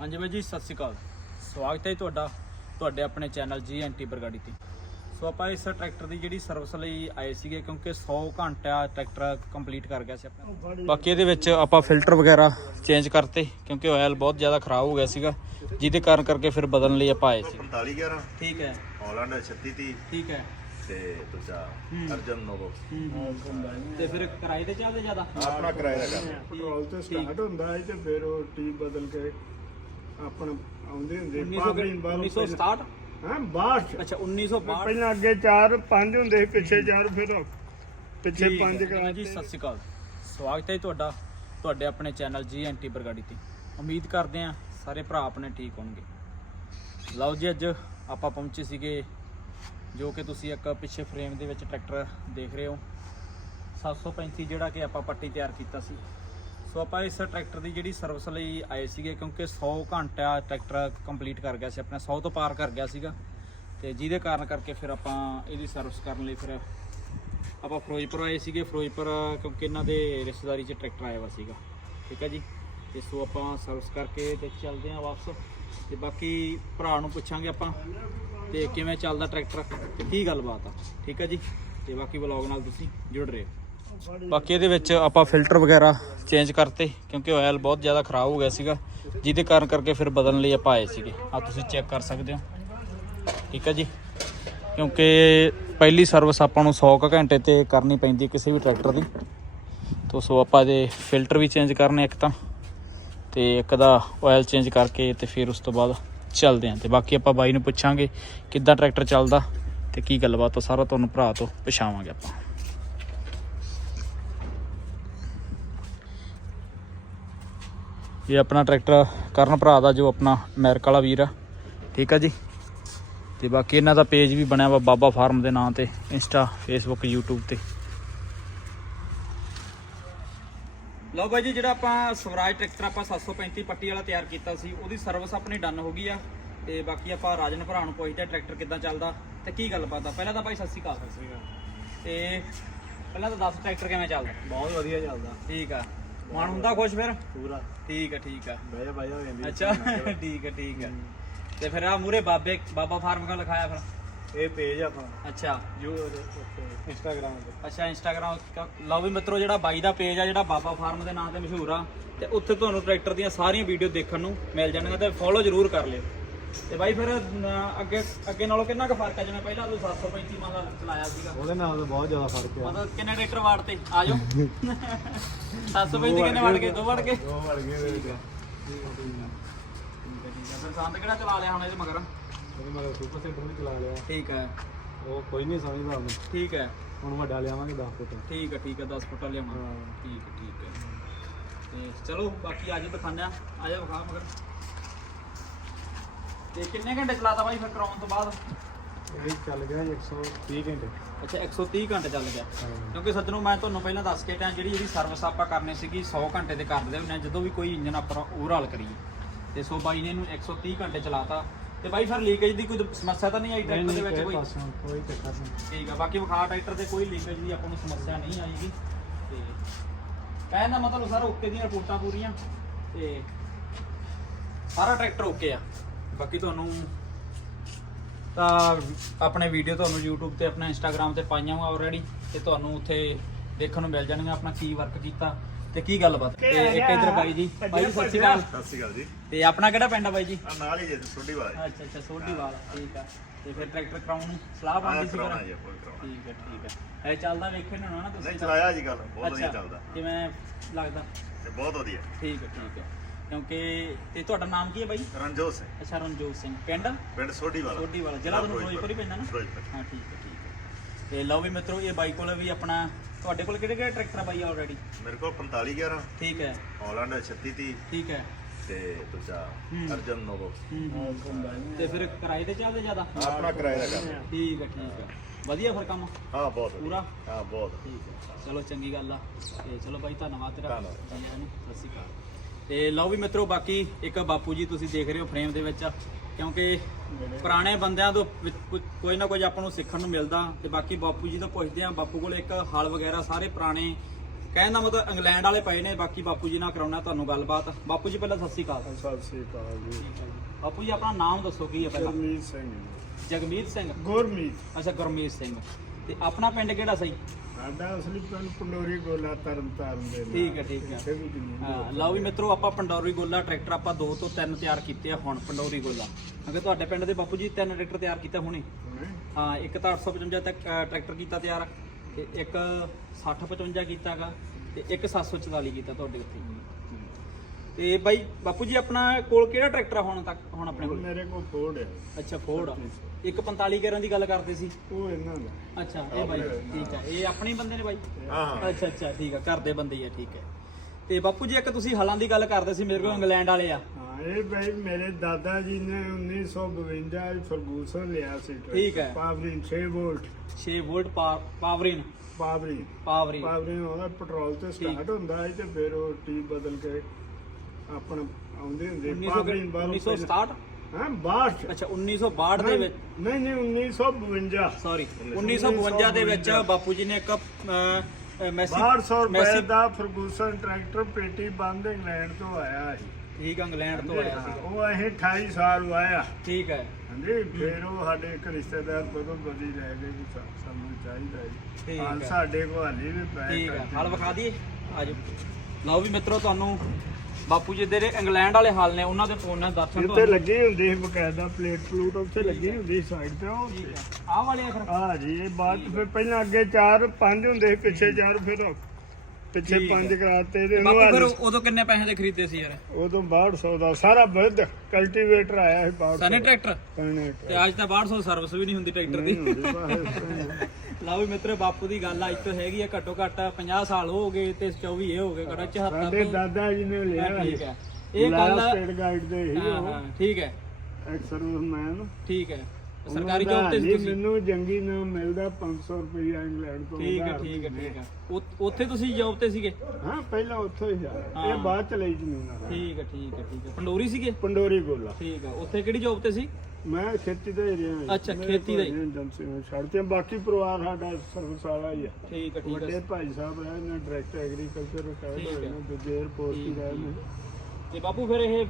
ਹਾਂਜੀ ਬਾਈ ਜੀ ਸਤਿ ਸ਼੍ਰੀ ਅਕਾਲ। ਸਵਾਗਤ ਹੈ ਤੁਹਾਡਾ ਤੁਹਾਡੇ ਆਪਣੇ ਚੈਨਲ ਜੀ ਐਨ ਟੀ ਬਰਗਾੜੀ ਤੇ। ਸੋ ਆਪਾਂ ਇਸ ਟਰੈਕਟਰ ਦੀ ਜਿਹੜੀ ਸਰਵਿਸ ਲਈ ਆਏ ਸੀਗੇ ਕਿਉਂਕਿ 100 ਘੰਟਾ ਟਰੈਕਟਰ ਕੰਪਲੀਟ ਕਰ ਗਿਆ ਸੀ ਆਪਣਾ ਬਾਕੀ ਇਹਦੇ ਵਿੱਚ ਆਪਾਂ ਫਿਲਟਰ ਵਗੈਰਾ ਚੇਂਜ ਕਰਤੇ ਕਿਉਂਕਿ ਆਇਲ ਬਹੁਤ ਜ਼ਿਆਦਾ ਖਰਾਬ ਹੋ ਗਿਆ ਸੀਗਾ ਜਿਹਦੇ ਕਾਰਨ ਕਰਕੇ ਫਿਰ ਬਦਲਣ ਲਈ ਆਪਾਂ ਆਏ ਸੀ। 45 11 ਠੀਕ ਹੈ। ਹਾਲੈਂਡ 36 30 ਠੀਕ ਹੈ। ਤੇ ਦੂਜਾ। ਅਰਜਨ ਨੋਵੋ ਤੇ ਫਿਰ ਕਿਰਾਏ ਤੇ ਚੱਲਦੇ ਜ਼ਿਆਦਾ? ਆਪਣਾ ਕਿਰਾਏ ਦਾ ਪੈਟਰੋਲ ਤੇ ਸਟਾਰਟ ਹੁੰਦਾ ਹੈ ਤੇ ਫਿਰ ਉਹ ਟੀ ਬਦਲ ਕੇ ਆਪਣ ਆਉਂਦੇ ਹੁੰਦੇ 1900 ਪਾਵਰਿੰਗ ਬਾਹਰੋਂ 1967 ਹਾਂ ਬਾਹਰ ਅੱਛਾ 1962 ਪਹਿਲਾਂ ਅੱਗੇ 4 5 ਹੁੰਦੇ ਸੀ ਪਿੱਛੇ 4 ਫਿਰ ਪਿੱਛੇ ਠੀਕ ਹੈ। 5 ਜੀ ਕਰਾਤੇ ਸਤਿ ਸ਼੍ਰੀ ਅਕਾਲ। ਸਵਾਗਤ ਹੈ ਜੀ ਤੁਹਾਡਾ ਤੁਹਾਡੇ ਆਪਣੇ ਚੈਨਲ ਜੀ ਐਨ ਟੀ ਬਰਗਾੜੀ ਤੇ। ਉਮੀਦ ਕਰਦੇ ਹਾਂ ਸਾਰੇ ਭਰਾ ਆਪਣੇ ਠੀਕ ਹੋਣਗੇ। ਲਓ ਜੀ ਅੱਜ ਆਪਾਂ ਪਹੁੰਚੇ ਸੀਗੇ ਜੋ ਕਿ ਤੁਸੀਂ ਇੱਕ ਪਿੱਛੇ ਫਰੇਮ ਦੇ ਵਿੱਚ ਟਰੈਕਟਰ ਦੇਖ ਰਹੇ ਹੋ। 735 ਜਿਹੜਾ ਕਿ ਆਪਾਂ ਪੱਟੀ ਤਿਆਰ ਕੀਤਾ ਸੀ। ਸੋ ਆਪਾਂ ਇਸ ਟਰੈਕਟਰ ਦੀ ਜਿਹੜੀ ਸਰਵਿਸ ਲਈ ਆਏ ਸੀਗੇ, ਕਿਉਂਕਿ 100 ਘੰਟਾ ਟਰੈਕਟਰ ਕੰਪਲੀਟ ਕਰ ਗਿਆ ਸੀ, ਆਪਣਾ 100 ਤੋਂ ਪਾਰ ਕਰ ਗਿਆ ਸੀਗਾ। ਤੇ ਜਿਹਦੇ ਕਾਰਨ ਕਰਕੇ ਫਿਰ ਆਪਾਂ ਇਹਦੀ ਸਰਵਿਸ ਕਰਨ ਲਈ ਫਿਰ ਆਪਾਂ ਫਿਰੋਜ਼ਪੁਰ ਆਏ ਸੀਗੇ। ਫਿਰੋਜ਼ਪੁਰ, ਕਿਉਂਕਿ ਇਹਨਾਂ ਦੇ ਰਿਸ਼ਤੇਦਾਰੀ 'ਚ ਟਰੈਕਟਰ ਆਇਆ ਵਾ ਸੀਗਾ। ਠੀਕ ਹੈ ਜੀ? ਤੇ ਸੋ ਆਪਾਂ ਸਰਵਿਸ ਕਰਕੇ ਤੇ ਚੱਲਦੇ ਹਾਂ ਵਾਪਸ। ਤੇ ਬਾਕੀ ਭਰਾ ਨੂੰ ਪੁੱਛਾਂਗੇ ਆਪਾਂ ਤੇ ਕਿਵੇਂ ਚੱਲਦਾ ਟਰੈਕਟਰ ਤੇ ਕੀ ਗੱਲਬਾਤ ਆ। ਠੀਕ ਹੈ ਜੀ? ਤੇ ਬਾਕੀ ਵਲੌਗ ਨਾਲ ਤੁਸੀਂ ਜੁੜ ਰਹੇ ਬਾਕੀ ਇਹਦੇ ਵਿੱਚ ਆਪਾਂ ਫਿਲਟਰ ਵਗੈਰਾ ਚੇਂਜ ਕਰਤੇ, ਕਿਉਂਕਿ ਆਇਲ ਬਹੁਤ ਜ਼ਿਆਦਾ ਖਰਾਬ ਹੋ ਗਿਆ ਸੀਗਾ। ਜਿਹਦੇ ਕਾਰਨ ਕਰਕੇ ਫਿਰ ਬਦਲਣ ਲਈ ਆਪਾਂ ਆਏ ਸੀਗੇ। ਆ ਤੁਸੀਂ ਚੈੱਕ ਕਰ ਸਕਦੇ ਹੋ। ਠੀਕ ਹੈ ਜੀ? ਕਿਉਂਕਿ ਪਹਿਲੀ ਸਰਵਿਸ ਆਪਾਂ ਨੂੰ 100 ਕੁ ਘੰਟੇ ਤੇ ਕਰਨੀ ਪੈਂਦੀ ਕਿਸੇ ਵੀ ਟਰੈਕਟਰ ਦੀ। ਤੋਂ ਸੋ ਆਪਾਂ ਦੇ ਫਿਲਟਰ ਵੀ ਚੇਂਜ ਕਰਨੇ ਇੱਕ ਤਾਂ। ਤੇ ਇੱਕ ਦਾ ਆਇਲ ਚੇਂਜ ਕਰਕੇ ਤੇ ਫਿਰ ਉਸ ਤੋਂ ਬਾਅਦ ਚੱਲਦੇ ਆਂ ਤੇ ਬਾਕੀ ਆਪਾਂ ਬਾਈ ਨੂੰ ਪੁੱਛਾਂਗੇ ਕਿੱਦਾਂ ਟਰੈਕਟਰ ਚੱਲਦਾ ਤੇ ਕੀ ਗੱਲਬਾਤ ਆ, ਸਾਰਾ ਤੁਹਾਨੂੰ ਭਰਾ ਤੋਂ ਪੁੱਛਾਵਾਂਗੇ ਆਪਾਂ। ਇਹ ਆਪਣਾ ਟਰੈਕਟਰ ਕਰਨ ਭਰਾ ਦਾ ਜੋ ਆਪਣਾ ਅਮਰੀਕਾ ਵਾਲਾ ਵੀਰ ਆ। ਠੀਕ ਆ ਜੀ? ਤੇ ਬਾਕੀ ਇਹਨਾਂ ਦਾ ਪੇਜ ਵੀ ਬਣਿਆ ਵਾ ਬਾਬਾ ਫਾਰਮ ਦੇ ਨਾਂ ਤੇ ਇੰਸਟਾ ਫੇਸਬੁੱਕ YouTube ਤੇ। ਲਓ ਬਾਈ ਜੀ ਜਿਹੜਾ ਆਪਾਂ ਸਵਰਾਜ ਟਰੈਕਟਰ ਆਪਾਂ 735 ਪੱਟੀ ਵਾਲਾ ਤਿਆਰ ਕੀਤਾ ਸੀ ਉਹਦੀ ਸਰਵਿਸ ਆਪਣੀ ਡਨ ਹੋ ਗਈ ਆ। ਤੇ ਬਾਕੀ ਆਪਾਂ ਰਾਜਨ ਭਰਾ ਨੂੰ ਪੁੱਛਦੇ ਆ ਟਰੈਕਟਰ ਕਿੱਦਾਂ ਚੱਲਦਾ ਤੇ ਕੀ ਗੱਲਬਾਤ ਆ। ਪਹਿਲਾਂ ਤਾਂ ਭਾਈ ਸਤਿ ਸ਼੍ਰੀ ਅਕਾਲ। ਤੇ ਪਹਿਲਾਂ ਤਾਂ ਦੱਸ ਟਰੈਕਟਰ ਕਿਵੇਂ ਚੱਲਦਾ? ਬਹੁਤ ਵਧੀਆ ਚੱਲਦਾ। ਠੀਕ ਆ। ਮਨ ਹੁੰਦਾ ਖੁਸ਼ ਫਿਰ? ਪੂਰਾ। ਠੀਕ ਆ ਠੀਕ ਆ। ਬਹਿ ਜਾ ਹੋ ਜਾਂਦੀ ਅੱਛਾ ਠੀਕ ਹੈ ਠੀਕ ਹੈ। ਤੇ ਫਿਰ ਆ ਮੂਰੇ ਬਾਬੇ ਬਾਬਾ ਫਾਰਮ ਕਾ ਲਿਖਾਇਆ ਫਿਰ? ਇਹ ਪੇਜ ਆਪਣਾ। ਅੱਛਾ। ਜੋ ਇੰਸਟਾਗ੍ਰਾਮ ਤੇ। ਅੱਛਾ ਇੰਸਟਾਗ੍ਰਾਮ ਲਓ ਵੀ ਮਿੱਤਰੋ ਜਿਹੜਾ ਬਾਈ ਦਾ ਪੇਜ ਆ ਜਿਹੜਾ ਬਾਬਾ ਫਾਰਮ ਦੇ ਨਾਂ ਤੇ ਮਸ਼ਹੂਰ ਆ ਤੇ ਉੱਥੇ ਤੁਹਾਨੂੰ ਟਰੈਕਟਰ ਦੀਆਂ ਸਾਰੀਆਂ ਵੀਡੀਓ ਦੇਖਣ ਨੂੰ ਮਿਲ ਜਾਣਗੀਆਂ ਤੇ ਫੋਲੋ ਜ਼ਰੂਰ ਕਰ ਲਿਓ। ਤੇ ਬਾਈ ਫਿਰ ਅੱਗੇ ਅੱਗੇ ਨਾਲੋਂ ਕਿੰਨਾ ਕੁ ਫ਼ਰਕ ਆ? ਜਿਵੇਂ ਪਹਿਲਾਂ ਤੂੰ 735 ਮਾਂ ਦਾ ਚਲਾਇਆ ਸੀਗਾ। ਉਹਦੇ ਨਾਲ ਤਾਂ ਬਹੁਤ ਜ਼ਿਆਦਾ ਫ਼ਰਕ ਹੈ ਮਤਲਬ ਕਿੰਨੇ ਟਰੈਕਟਰ ਵਾੜ ਤੇ? ਆ ਜਾਓ। 735 ਤੇ ਕਿੰਨੇ ਵੜ ਗਏ? ਦੋ ਵੜ ਗਏ? ਦੋ ਵੜ ਗਏ ਠੀਕ ਹੈ ਠੀਕ ਹੈ ਠੀਕ ਹੈ ਫਿਰ ਸੰਤ ਕਿਹੜਾ ਚਲਾ ਲਿਆ ਹੁਣ ਇਹਦੇ ਮਗਰ? ਉਹਦੇ ਮਗਰ ਸੁਪਰ ਸੈਂਟਰ ਵੀ ਚਲਾ ਲਿਆ। ਠੀਕ ਹੈ ਉਹ ਕੋਈ ਨਹੀਂ ਸਮਝਦਾ ਉਹਨੂੰ। ਠੀਕ ਹੈ ਹੁਣ ਵੱਡਾ ਲਿਆਵਾਂਗੇ 10 ਫੁੱਟ। ਠੀਕ ਹੈ ਠੀਕ ਹੈ 10 ਫੁੱਟ ਲਿਆਵਾਂ ਹਾਂ। ਠੀਕ ਹੈ ਠੀਕ ਹੈ ਤੇ ਚਲੋ ਬਾਕੀ ਅੱਜ ਦਿਖਾਉਂਦੇ ਆ। ਆ ਜਾ ਵਿਖਾ ਮਗਰ। ਤੇ ਕਿੰਨੇ ਘੰਟੇ ਚਲਾਤਾ ਬਾਈ ਫਿਰ ਕਰਾਉਣ ਤੋਂ ਬਾਅਦ? ਇਹ ਚੱਲ ਗਿਆ ਜੀ 130 ਘੰਟੇ। ਅੱਛਾ 130 ਘੰਟੇ ਚੱਲ ਗਿਆ। ਹਾਂ। ਕਿਉਂਕਿ ਸੱਜਣੋ ਮੈਂ ਤੁਹਾਨੂੰ ਪਹਿਲਾਂ ਦੱਸ ਕੇ ਟਾਂ ਜਿਹੜੀ ਇਹਦੀ ਸਰਵਿਸ ਆਪਾਂ ਕਰਨੀ ਸੀਗੀ 100 ਘੰਟੇ ਤੇ ਹੁੰਦੇ ਹਾਂ ਜਦੋਂ ਵੀ ਕੋਈ ਇੰਜਨ ਆਪਾਂ ਓਵਰਹਾਲ ਕਰੀਏ। ਤੇ ਸੋ ਬਾਈ ਨੇ ਇਹਨੂੰ 130 ਘੰਟੇ ਚਲਾਤਾ। ਤੇ ਬਾਈ ਫਿਰ ਲੀਕੇਜ ਦੀ ਕੋਈ ਸਮੱਸਿਆ ਤਾਂ ਨਹੀਂ ਆਈ ਟਰੈਕਟਰ ਦੇ ਵਿੱਚ ਕੋਈ? ਕੋਈ ਚੱਕਰ ਨਹੀਂ। ਠੀਕ ਆ ਬਾਕੀ ਵਿਖਾ ਟਰੈਕਟਰ ਤੇ ਕੋਈ ਲੀਕੇਜ ਦੀ ਆਪਾਂ ਨੂੰ ਸਮੱਸਿਆ ਨਹੀਂ ਆਏਗੀ ਤੇ ਕਹਿਣ ਦਾ ਮਤਲਬ ਸਰ ਓਕੇ ਦੀਆਂ ਰਿਪੋਰਟਾਂ ਪੂਰੀਆਂ। ਤੇ ਸਾਰਾ ਟਰੈਕਟਰ ਓਕੇ ਆ। ਬਾਕੀ ਤੁਹਾਨੂੰ ਤਾਂ ਆਪਣੇ ਵੀਡੀਓ ਤੁਹਾਨੂੰ YouTube ਤੇ ਆਪਣਾ Instagram ਤੇ ਪਾਈਆਂ ਹੋਈਆਂ ਆਲਰੇਡੀ ਤੇ ਤੁਹਾਨੂੰ ਉੱਥੇ ਦੇਖਣ ਨੂੰ ਮਿਲ ਜਾਣਗੀਆਂ ਆਪਣਾ ਕੀ ਵਰਕ ਕੀਤਾ ਤੇ ਕੀ ਗੱਲਬਾਤ। ਤੇ ਇੱਕ ਇਧਰ ਬਾਈ ਜੀ। ਬਾਈ ਜੀ, ਸਤਿ ਸ਼੍ਰੀ ਅਕਾਲ। ਸਤਿ ਸ਼੍ਰੀ ਅਕਾਲ ਜੀ। ਤੇ ਆਪਣਾ ਕਿਹੜਾ ਪਿੰਡ ਆ ਬਾਈ ਜੀ? ਆ ਨਾਲ ਹੀ ਜੇ ਛੋਟੀ ਵਾਲਾ ਅੱਛਾ ਅੱਛਾ ਸੋਢੀ ਵਾਲਾ ਠੀਕ ਆ। ਤੇ ਫਿਰ ਟਰੈਕਟਰ ਕਰਾਉਣ ਨੂੰ ਸਲਾਹ ਬਣਦੀ ਸੀ ਕਰਾਉਣਾ ਜੀ ਕੋਈ ਕਰਾਉਣਾ। ਠੀਕ ਹੈ ਠੀਕ ਹੈ ਇਹ ਚੱਲਦਾ ਵੇਖੇ ਨਾ ਨਾ ਤੁਸੀਂ ਨਹੀਂ ਚਲਾਇਆ ਜੀ ਗੱਲ ਬਹੁਤ ਵਧੀਆ ਅੱਛਾ, ਚੱਲਦਾ। ਕਿਵੇਂ ਲੱਗਦਾ? ਤੇ ਬਹੁਤ ਵਧੀਆ। ਠੀਕ ਹੈ ਠੀਕ ਹੈ ਕਿਉਂਕਿ ਤੇ ਤੁਹਾਡਾ ਨਾਮ ਕੀ ਹੈ ਬਾਈ? ਰਣਜੋਤ ਸਿੰਘ। ਅੱਛਾ ਰਣਜੋਤ ਸਿੰਘ। ਪਿੰਡ? ਪਿੰਡ ਸੋਢੀ ਵਾਲਾ ਸੋਢੀ ਵਾਲਾ ਜ਼ਿਲ੍ਹਾ ਤੁਹਾਨੂੰ ਫਿਰੋਜ਼ਪੁਰ। ਹੀ ਪੈਂਦਾ ਨਾ? ਫਿਰੋਜ਼ਪੁਰ। ਹਾਂ ਠੀਕ ਹੈ ਠੀਕ ਹੈ। ਤੇ ਲਓ ਵੀ ਮਿੱਤਰੋ ਇਹ ਬਾਈ ਕੋਲ ਵੀ ਆਪਣਾ ਤੁਹਾਡੇ ਕੋਲ ਕਿਹੜੇ ਕਿਹੜੇ ਟਰੈਕਟਰ ਆ ਬਾਈ ਆਲਰੇਡੀ ਮੇਰੇ ਕੋਲ 45 11 ਠੀਕ ਹੈ। ਹਾਲੈਂਡ 36 30 ਠੀਕ ਹੈ। ਤੇ ਦੂਜਾ। ਅਰਜਨ ਨੋਵੋ। ਤੇ ਫਿਰ ਕਿਰਾਏ ਤੇ ਚੱਲਦੇ ਜ਼ਿਆਦਾ? ਆਪਣਾ ਕਿਰਾਏ ਦਾ ਕੰਮ। ਠੀਕ ਹੈ ਠੀਕ ਹੈ। ਵਧੀਆ ਫਿਰ ਕੰਮ? ਹਾਂ ਬਹੁਤ। ਪੂਰਾ? ਹਾਂ ਬਹੁਤ। ਠੀਕ ਹੈ। ਚਲੋ ਚੰਗੀ ਗੱਲ ਆ। ਤੇ ਚਲੋ ਬਾਈ ਧੰਨਵਾਦ ਤੇਰਾ। ਸਤਿ ਸ਼੍ਰੀ ਅਕਾਲ। ਤੇ ਲਓ ਵੀ ਮਿੱਤਰੋ ਬਾਕੀ ਇੱਕ ਬਾਪੂ ਜੀ ਤੁਸੀਂ ਦੇਖ ਰਹੇ ਹੋ ਫਰੇਮ ਦੇ ਵਿੱਚ ਕਿਉਂਕਿ ਪੁਰਾਣੇ ਬੰਦਿਆਂ ਤੋਂ ਕੋਈ ਨਾ ਕੁਝ ਆਪਾਂ ਨੂੰ ਸਿੱਖਣ ਨੂੰ ਮਿਲਦਾ। ਤੇ ਬਾਕੀ ਬਾਪੂ ਜੀ ਤੋਂ ਪੁੱਛਦੇ ਆ ਬਾਪੂ ਕੋਲ ਇੱਕ ਹਲ ਵਗੈਰਾ ਸਾਰੇ ਪੁਰਾਣੇ ਕਹਿਣ ਦਾ ਮਤਲਬ ਇੰਗਲੈਂਡ ਵਾਲੇ ਪਏ ਨੇ ਬਾਕੀ ਬਾਪੂ ਜੀ ਨਾਲ ਕਰਾਉਣਾ ਤੁਹਾਨੂੰ ਗੱਲਬਾਤ। ਬਾਪੂ ਜੀ ਪਹਿਲਾਂ ਸਤਿ ਸ਼੍ਰੀ ਅਕਾਲ। ਸਤਿ ਸ੍ਰੀ ਅਕਾਲ ਜੀ। ਬਾਪੂ ਜੀ ਆਪਣਾ ਨਾਮ ਦੱਸੋ ਕੀ ਹੈ ਪਹਿਲਾਂ? ਗੁਰਮੀਤ ਸਿੰਘ। ਜਗਮੀਤ ਸਿੰਘ? ਗੁਰਮੀਤ। ਅੱਛਾ ਗੁਰਮੀਤ ਸਿੰਘ। ਤੇ ਆਪਣਾ ਪਿੰਡ ਕਿਹੜਾ ਸਹੀ? ਸਾਡਾ ਅਸਲੀ ਪਿੰਡ ਪੰਡੋਰੀ ਗੋਲਾ ਤਰਨ ਤਾਰਨ ਦੇ ਨਾਲ। ਠੀਕ ਹੈ ਠੀਕ ਹੈ। ਇੱਥੇ ਵੀ ਜ਼ਮੀਨ ਹਾਂ ਲਓ ਵੀ ਮਿੱਤਰੋ ਆਪਾਂ ਪੰਡੌਰੀ ਗੋਲਾ ਟਰੈਕਟਰ ਆਪਾਂ ਦੋ ਤੋਂ ਤਿੰਨ ਤਿਆਰ ਕੀਤੇ ਆ ਹੁਣ ਪੰਡੌਰੀ ਗੋਲਾ। ਅਗੇ ਤੁਹਾਡੇ ਪਿੰਡ ਦੇ ਬਾਪੂ ਜੀ ਤਿੰਨ ਟਰੈਕਟਰ ਤਿਆਰ ਕੀਤੇ ਹੁਣੇ? ਹੁਣੇ। ਹਾਂ ਇੱਕ ਤਾਂ 855 ਤੱਕ ਅ, ਟਰੈਕਟਰ ਕੀਤਾ ਤਿਆਰ ਤੇ ਇੱਕ 6055 ਕੀਤਾਗਾ ਤੇ ਇੱਕ 744 ਕੀਤਾ ਤੁਹਾਡੇ ਉੱਥੇ ਤੇ ਬਾਈ ਬਾਪੂ ਜੀ ਆਪਣਾ ਕੋਲ ਕਿਹੜਾ ਟਰੈਕਟਰ ਆ ਹੁਣ ਤੱਕ ਹੁਣ ਆਪਣੇ ਕੋਲ? ਮੇਰੇ ਕੋਲ ਫੋਰਡ ਹੈ ਅੱਛਾ ਫੋਰਡ ਇੱਕ 45 ਗੇਰਾਂ ਦੀ ਗੱਲ ਕਰਦੇ ਸੀ। ਉਹ ਇਹਨਾਂ ਦਾ। ਅੱਛਾ ਇਹ ਬਾਈ ਠੀਕ ਹੈ ਇਹ ਆਪਣੇ ਹੀ ਬੰਦੇ ਨੇ ਬਾਈ? ਹਾਂ। ਹਾਂ। ਅੱਛਾ ਅੱਛਾ ਠੀਕ ਆ। ਘਰ ਦੇ ਬੰਦੇ ਹੀ ਆ ਠੀਕ ਹੈ ਤੇ ਬਾਪੂ ਜੀ ਇੱਕ ਤੁਸੀਂ ਹਲਾਂ ਦੀ ਗੱਲ ਕਰਦੇ ਸੀ ਮੇਰੇ ਕੋਲ ਇੰਗਲੈਂਡ ਵਾਲੇ ਆ। ਹਾਂ ਇਹ ਬਈ ਮੇਰੇ ਦਾਦਾ ਜੀ ਨੇ 1952 ਚ ਫਰਗੂਸਨ ਲਿਆ ਸੀ ਟਰੈਕਟਰ। ਠੀਕ ਹੈ। ਪਾਵਰਿਨ 6 ਵੋਲਟ। 6 ਵੋਲਟ ਪਾਵਰਿਨ। ਪਾਵਰਿਨ। ਪਾਵਰਿਨ। ਪਾਵਰਿਨ ਉਹਦਾ ਪੈਟਰੋਲ ਤੇ ਸਟਾਰਟ ਹੁੰਦਾ ਹੈ ਤੇ ਫਿਰ ਉਹ ਟੀ ਬਦਲ ਕੇ ਆਪਣਾ ਆਉਂਦੇ ਹੁੰਦੇ 1900 ਪਾਵਰਿਨ ਬਾਅਦ 1967 ਹਾਂ 62 ਅੱਛਾ 1962 ਦੇ ਵਿੱਚ? ਨਹੀਂ ਨਹੀਂ 1952 ਸੌਰੀ 1952 ਦੇ ਵਿੱਚ ਬਾਪੂ ਜੀ ਨੇ ਇੱਕ ਅਹ, ਅਹ, ਮੈਸੀ 1200 ਰੁਪਏ ਮੈਸੀ ਦਾ ਫਰਗੂਸਨ ਟਰੈਕਟਰ ਪੇਟੀ ਬੰਦ ਇੰਗਲੈਂਡ ਤੋਂ ਆਇਆ ਸੀ। ਠੀਕ ਆ, ਇੰਗਲੈਂਡ ਤੋਂ ਆਇਆ ਸੀ ਉਹ ਅਸੀਂ 28 ਸਾਲ ਵਾਇਆ ਠੀਕ ਹੈ। ਹਾਂਜੀ ਫਿਰ ਉਹ ਸਾਡੇ ਇੱਕ ਰਿਸ਼ਤੇਦਾਰ ਬਦੋ ਬਦੀ ਲੈ ਗਏ ਵੀ ਸਾ- ਸਾਨੂੰ ਚਾਹੀਦਾ ਠੀਕ ਹੈ ਹਾਲ ਹੈ। ਸਾਡੇ ਕੋਲ ਹਾਲੇ ਵੀ ਪੈ ਠੀਕ ਹੈ। ਹਲ ਵਿਖਾ ਦਈਏ। ਆਜੋ। ਲਓ ਵੀ ਮਿੱਤਰੋ ਤੁਹਾਨੂੰ ਬਾਪੂ ਜੀ ਦੇ ਇੰਗਲੈਂਡ ਵਾਲੇ ਹਾਲ ਨੇ ਉਹਨਾਂ ਦੇ ਫੋਨ ਨਾਲ ਦਰਸ਼ਨ ਇੱਥੇ ਤੁਹਾਨੂੰ। ਲੱਗੀ ਹੁੰਦੀ ਸੀ ਬਕਾਇਦਾ ਪਲੇਟ ਪਲੂਟ ਉੱਥੇ ਲੱਗੀ ਹੁੰਦੀ ਸਾਈਡ ਤੇ ਉਹ ਠੀਕ ਹੈ। ਆਹ ਵਾਲੇ ਆ ਫਿਰ? ਹਾਂ ਜੀ ਇਹ ਬਾਅਦ 'ਚ ਫਿਰ ਪਹਿਲਾਂ ਅੱਗੇ ਚਾਰ ਪੰਜ ਹੁੰਦੇ ਸੀ ਪਿੱਛੇ ਚਾਰ ਫਿਰ ਉਹ ਪਿੱਛੇ ਠੀਕ ਹੈ। ਪੰਜ ਕਰਾਤੇ ਤੇ ਬਾਪੂ ਫਿਰ ਇਹਨੂੰ ਉਦੋਂ ਕਿੰਨੇ ਪੈਸੇ ਦੇ ਖਰੀਦੇ ਸੀ ਯਾਰ? ਉਦੋਂ 1200 ਦਾ ਸਾਰਾ ਬਿਰਧ ਕਲਟੀਵੇਟਰ ਆਇਆ ਸੀ 1200 ਸਨੇ ਟਰੈਕਟਰ? ਤੇ ਅੱਜ ਤਾਂ 1200 ਸਰਵਿਸ ਵੀ ਨਹੀਂ ਹੁੰਦੀ ਟਰੈਕਟਰ ਦੀ। ਲਓ ਵੀ ਮਿੱਤਰ ਬਾਪੂ ਦੀ ਗੱਲ ਅੱਜ ਤੋਂ ਹੈਗੀ ਆ ਘੱਟੋ ਘੱਟ 50 ਸਾਲ ਹੋ ਗਏ ਤੇ 24 ਇਹ ਹੋ ਗਏ ਘੱਟੋ 74 ਸਾਡੇ ਦਾਦਾ ਜੀ ਨੇ ਲਿਆ ਠੀਕ ਹੈ। ਇਹ ਗੱਲ ਸਟੇਟ ਗਾਈਡ ਦੇ ਹੀ ਹਾਂ ਹਾਂ ਠੀਕ ਹੈ। ਐਕਸ ਸਰਵਿਸਮੈਨ ਠੀਕ ਹੈ। ਸਰਕਾਰੀ ਜੋਬ ਤੇ ਤੁਸੀਂ ਮੈਨੂੰ ਜੰਗੀ ਨਾਮ ਮਿਲਦਾ 500 ਰੁਪਇਆ ਇੰਗਲੈਂਡ ਤੋਂ ਠੀਕ ਹੈ ਠੀਕ ਹੈ ਠੀਕ ਹੈ। ਉੱਥੇ ਤੁਸੀਂ ਜੌਬ ਤੇ ਸੀਗੇ? ਹਾਂ ਪਹਿਲਾਂ ਉੱਥੋਂ ਹੀ ਜਾ ਹਾਂ। ਇਹ ਬਾਅਦ ਚ ਲਈ ਜ਼ਮੀਨ ਆ। ਠੀਕ ਹੈ ਠੀਕ ਹੈ ਠੀਕ ਹੈ। ਪੰਡੋਰੀ ਸੀਗੇ? ਪੰਡੋਰੀ ਗੋਲਾ। ਠੀਕ ਹੈ। ਉੱਥੇ ਕਿਹੜੀ ਜੌਬ ਤੇ ਸੀ? ਮੈਂ ਖੇਤੀ ਦਾ ਹੀ ਰਿਹਾ ਅੱਛਾ, ਖੇਤੀ ਦਾ ਹੀ। ਏਜੰਸੀ ਨੂੰ ਛੱਡ ਕੇ ਬਾਕੀ ਪਰਿਵਾਰ ਸਾਡਾ ਸਰਵਿਸ ਵਾਲਾ ਹੀ ਆ। ਠੀਕ ਹੈ ਠੀਕ ਵੱਡੇ ਹੈ ਭਾਈ ਸਾਹਿਬ ਰਹੇ ਨੇ ਡਾਇਰੈਕਟਰ ਐਗਰੀਕਲਚਰ ਠੀਕ ਹੋਏ। ਨੇ ਦੂਜੇ 에ਅਰਪੋਰਟ ਹੀ ਰਹੇ ਨੇ। ਤੇ ਬਾਪੂ ਫਿਰ ਇਹ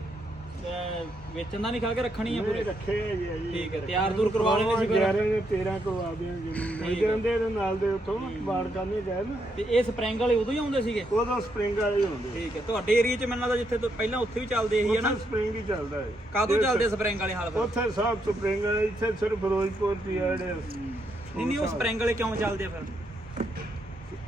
ਅਹ, ਵੇਚਣ ਦਾ ਨਹੀਂ ਖਾ ਕੇ ਰੱਖਣੀ ਆ ਪੂਰੇ। ਰੱਖੇ ਹੈਗੇ ਆ ਜੀ। ਠੀਕ ਹੈ ਤਿਆਰ ਦੂਰ ਕਰਵਾ ਲੈਣੇ ਸੀ ਫਿਰ। 11 ਨੇ 13 ਕਰਵਾ ਦਿਆਂਗੇ ਨਹੀਂ ਜਾਂਦੇ ਇਹਦੇ ਨਾਲ ਦੇ ਉੱਥੋਂ ਬਾੜ ਕਰਨੇ ਗਏ ਨਾ। ਤੇ ਇਹ ਸਪ੍ਰਿੰਗ ਵਾਲੇ ਉਦੋਂ ਹੀ ਆਉਂਦੇ ਸੀਗੇ? ਉਦੋਂ ਸਪ੍ਰਿੰਗ ਵਾਲੇ ਹੀ ਹੁੰਦੇ ਠੀਕ ਹੈ ਤੁਹਾਡੇ ਏਰੀਆ 'ਚ ਮੈਨੂੰ ਲੱਗਦਾ ਜਿੱਥੇ ਤੋਂ ਪਹਿਲਾਂ ਉੱਥੇ ਵੀ ਚੱਲਦੇ ਸੀ ਹਨਾ ਉੱਥੇ ਸਪ੍ਰਿੰਗ ਹੀ ਚੱਲਦਾ ਹੈ। ਕਦੋਂ ਚੱਲਦੇ ਸਪ੍ਰਿੰਗ ਵਾਲੇ ਹਾਲ ਫਿਰ? ਉੱਥੇ ਸਭ ਸਪ੍ਰਿੰਗ ਵਾਲੇ ਇੱਥੇ ਸਿਰਫ ਫਿਰੋਜ਼ਪੁਰ ਦੀ ਆ ਜਿਹੜੇ ਨਹੀਂ ਨਹੀਂ ਉਹ ਸਪ੍ਰਿੰਗ ਵਾਲੇ ਕਿਉਂ ਚੱਲਦੇ ਆ ਫਿਰ?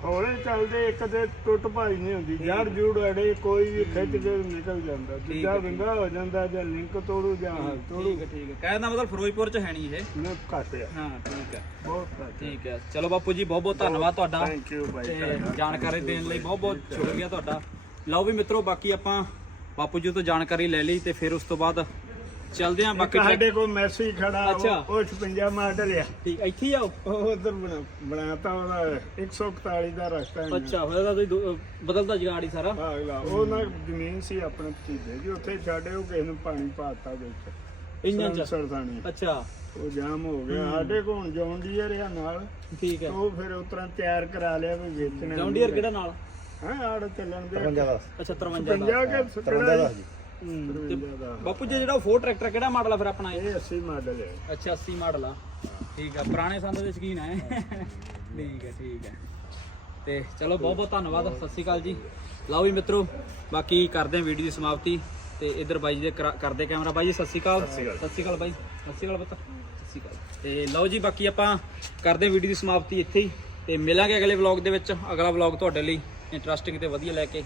ਹੌਲੇ ਚੱਲਦੇ ਇੱਕ ਤੇ ਟੁੱਟ ਭਾਈ ਨਹੀਂ ਹੁੰਦੀ। ਯਾਰ ਜੂੜ ਅੜੇ ਕੋਈ ਵੀ ਖਿੱਚ ਕੇ ਨਿਕਲ ਜਾਂਦਾ। ਦੂਜਾ ਵਿੰਗਾ ਹੋ ਜਾਂਦਾ ਜਾਂ ਲਿੰਕ ਤੋੜੂ ਜਾਂ ਹਲ ਤੋੜੂ। ਠੀਕ ਹੈ ਠੀਕ ਹੈ। ਕਹਿਣ ਦਾ ਮਤਲਬ ਫਿਰੋਜ਼ਪੁਰ 'ਚ ਹੈ ਨਹੀਂ ਇਹ। ਨੇ ਘੱਟ ਆ। ਹਾਂ ਠੀਕ ਹੈ। ਬਹੁਤ ਘੱਟ ਠੀਕ ਹੈ। ਚਲੋ ਬਾਪੂ ਜੀ ਬਹੁਤ ਬਹੁਤ ਧੰਨਵਾਦ ਤੁਹਾਡਾ। ਥੈਂਕ ਯੂ ਤੇ ਜਾਣਕਾਰੀ ਦੇਣ ਲਈ ਬਹੁਤ ਬਹੁਤ ਸ਼ੁਕਰੀਆ ਤੁਹਾਡਾ। ਲਓ ਵੀ ਮਿੱਤਰੋ ਬਾਕੀ ਆਪਾਂ ਬਾਪੂ ਜੀ ਤੋਂ ਜਾਣਕਾਰੀ ਲੈ ਲਈ ਤੇ ਫਿਰ ਉਸ ਤੋਂ ਬਾਅਦ ਚੱਲਦੇ ਆਂ ਬਾਕੀ ਸਾਡੇ ਕੋਲ ਮੈਸੀ ਖੜਾ ਅੱਛਾ। ਉਹ ਉਹ 56 ਮਾਡਲ ਆ ਠੀਕ ਇੱਥੇ ਹੀ ਆਓ ਉਹ? ਉਧਰ ਬਣਾਤਾ ਉਹਦਾ 141 ਦਾ ਰਸਤਾ ਹੈ। ਅੱਛਾ ਫਿਰ ਤਾਂ ਤੁਸੀਂ ਦੋ- ਬਦਲਦਾ ਜਗਾੜੀ ਸਾਰਾ। ਅਗਲਾ ਉਹ ਨਾ ਜ਼ਮੀਨ ਸੀ ਆਪਣੇ ਭਤੀਜੇ ਦੀ ਉੱਥੇ ਛੱਡੇ ਉਹ ਕਿਸੇ ਨੂੰ ਪਾਣੀ ਪਾਤਾ ਵਿੱਚ। ਇੰਜਨ ਚ? ਸਰਦਾਨੀ ਅੱਛਾ। ਉਹ ਜਾਮ ਹੋ ਗਿਆ। ਸਾਡੇ ਕੋਲ ਹੁਣ ਜੌਨ ਡੀਅਰ ਆ ਨਾਲ। ਠੀਕ ਹੈ। ਉਹ ਫਿਰ ਉਤਰਾ ਤਿਆਰ ਕਰਾ ਲਿਆ ਵੀ ਵੇਚਣਾ ਜੌਨ ਡੀਅਰ ਕਿਹੜਾ ਨਾਲ? ਹਾਂ ਆੜ ਚੱਲਣ ਦੇ। 55 ਦਾ। ਅੱਛਾ 53 50 ਦਾ। ਕੇ 53 ਦਾ ਜੀ। ਹੂੰ, ਤੇ 53 ਦਾ ਬਾਪੂ ਜੀ ਜਿਹੜਾ ਫੋਰ ਟਰੈਕਟਰ ਕਿਹੜਾ ਮਾਡਲ ਆ ਫਿਰ ਆਪਣਾ ਇਹ? ਇਹ 80 ਮਾਡਲ ਹੈ। ਅੱਛਾ 80 ਮਾਡਲ ਆ। ਠੀਕ ਆ ਪੁਰਾਣੇ ਸੰਦ ਦੇ ਸ਼ਕੀਨ ਹੈ? ਠੀਕ ਹੈ ਠੀਕ ਹੈ ਤੇ ਚਲੋ ਬਹੁਤ ਬਹੁਤ ਧੰਨਵਾਦ ਸਤਿ ਸ਼੍ਰੀ ਅਕਾਲ ਜੀ। ਲਓ ਵੀ ਮਿੱਤਰੋ ਬਾਕੀ ਕਰਦੇ ਹਾਂ ਵੀਡੀਓ ਦੀ ਸਮਾਪਤੀ। ਤੇ ਇਧਰ ਬਾਈ ਜੀ ਦੇ ਕਰਾ- ਕਰਦੇ ਕੈਮਰਾ। ਬਾਈ ਜੀ ਸਤਿ ਸ਼੍ਰੀ ਅਕਾਲ। ਸਤਿ ਸ਼੍ਰੀ ਅਕਾਲ। ਬਾਈ। ਸਤਿ ਸ਼੍ਰੀ ਅਕਾਲ ਪੁੱਤ। ਸਤਿ ਸ਼੍ਰੀ ਅਕਾਲ। ਤੇ ਲਓ ਜੀ ਬਾਕੀ ਆਪਾਂ ਕਰਦੇ ਵੀਡੀਓ ਦੀ ਸਮਾਪਤੀ ਇੱਥੇ ਹੀ। ਤੇ ਮਿਲਾਂਗੇ ਅਗਲੇ ਵਲੌਗ ਦੇ ਵਿੱਚ। ਅਗਲਾ ਵਲੌਗ ਤੁਹਾਡੇ ਲਈ ਇੰਟਰਸਟਿੰਗ ਤੇ ਵਧੀਆ ਲੈ ਕੇ।